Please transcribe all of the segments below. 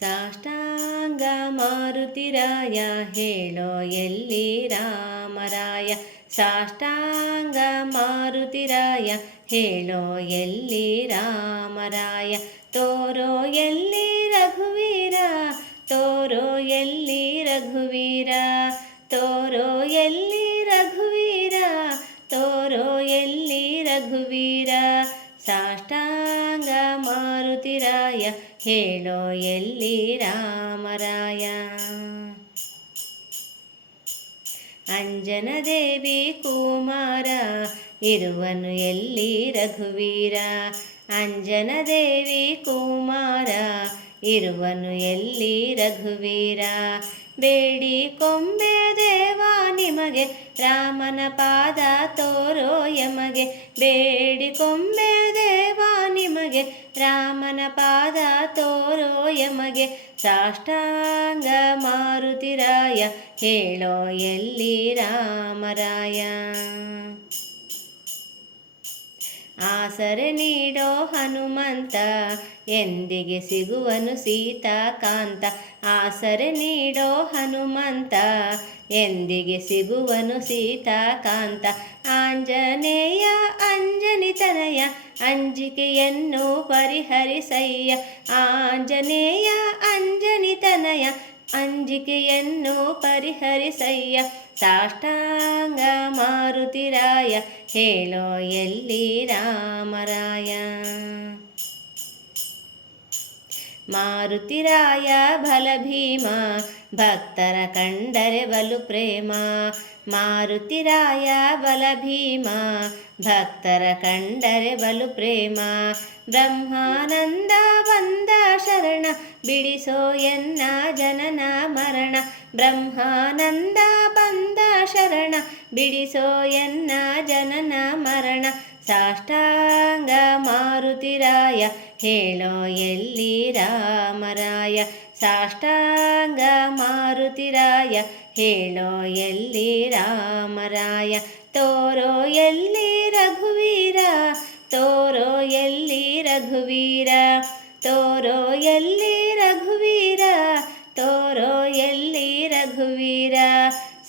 ಸಾಷ್ಟಾಂಗ ಮಾರುತಿರಾಯ, ಹೇಳೋ ಎಲ್ಲಿ ರಾಮರಾಯ? ಸಾಷ್ಟಾಂಗ ಮಾರುತಿರಾಯ, ಹೇಳೋ ಎಲ್ಲಿ ರಾಮರಾಯ? ತೋರೋ ಎಲ್ಲಿ ರಘುವೀರ? ತೋರೋ ಎಲ್ಲಿ ರಘುವೀರ? ತೋರೋ ಎಲ್ಲಿ ರಘುವೀರ? ತೋರೋ ಎಲ್ಲಿ ರಘುವೀರ? ಸಾಷ್ಟಾಂಗ ಮಾರುತಿರಾಯ ಹೇಳೋ ಎಲ್ಲಿ ರಾಮರಾಯ? ಅಂಜನ ದೇವಿ ಕುಮಾರ, ಇರುವನು ಎಲ್ಲಿ ರಘುವೀರ? ಅಂಜನ ದೇವಿ ಕುಮಾರ, ಇರುವನು ಎಲ್ಲಿ ರಘುವೀರ? ಬೇಡಿ ಕೊಂಬೆ ದೇವ, ನಿಮಗೆ ರಾಮನ ಪಾದ ತೋರೋ ಯಮಗೆ. ಬೇಡಿ ಕೊಂಬೆ ದೇವ ರಾಮನ ಪಾದ ತೋರೋ ಯಮಗೆ ಸಾಷ್ಟಾಂಗ ಮಾರುತಿರಾಯ ಹೇಳೋ ಎಲ್ಲಿ ರಾಮರಾಯ? ಆಸರೆ ನೀಡೋ ಹನುಮಂತ, ಎಂದಿಗೆ ಸಿಗುವನು ಸೀತಾಕಾಂತ ಆಸರೆ ನೀಡೋ ಹನುಮಂತ, ಎಂದಿಗೆ ಸಿಗುವನು ಸೀತಾಕಾಂತ ಆಂಜನೇಯ ಅಂಜನಿತನಯ ಅಂಜಿಕೆಯನ್ನು ಪರಿಹರಿಸಯ್ಯ. ಆಂಜನೇಯ ಅಂಜನಿತನಯ ಅಂಜಿಕೆಯನ್ನು ಪರಿಹರಿಸಯ್ಯ ಸಾಷ್ಟಾಂಗ ಮಾರುತಿರಾಯ ಹೇಳೋ ಎಲ್ಲಿ ರಾಮರಾಯ ಮಾರುತಿರಾಯ ಬಲಭೀಮ ಭಕ್ತರ ಕಂಡರೆ ಬಲು ಪ್ರೇಮ ಮಾರುತಿರಾಯ ಬಲಭೀಮ ಭಕ್ತರ ಕಂಡರೆ ಬಲು ಪ್ರೇಮ ಬ್ರಹ್ಮಾನಂದ ಬಂದ ಶರಣ ಬಿಡಿಸೋ ಎನ್ನ ಜನನ ಮರಣ, ಬ್ರಹ್ಮಾನಂದ ಬಂದ ಶರಣ. ಬಿಡಿಸೋ ಎನ್ನ ಜನನ ಮರಣ, ಸಾಷ್ಟಾಂಗ ಮಾರುತಿರಾಯ. ಹೇಳೋ ಎಲ್ಲಿ ರಾಮರಾಯ? ಸಾಷ್ಟಾಂಗ ಮಾರುತಿರಾಯ. ಹೇಳೋ ಎಲ್ಲಿ ರಾಮರಾಯ? ತೋರೋ ಎಲ್ಲಿ ರಘುವೀರ? ತೋರೋ ಎಲ್ಲಿ ರಘುವೀರ? ತೋರೋ ಎಲ್ಲಿ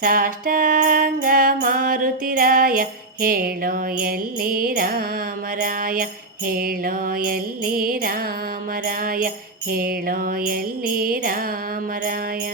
ಸಾಷ್ಟಾಂಗ ಮಾರುತಿರಾಯ ಹೇಳೋ ಎಲ್ಲಿ ರಾಮರಾಯ ಹೇಳೋ ಎಲ್ಲಿ ರಾಮರಾಯ ಹೇಳೋ ಎಲ್ಲಿ ರಾಮರಾಯ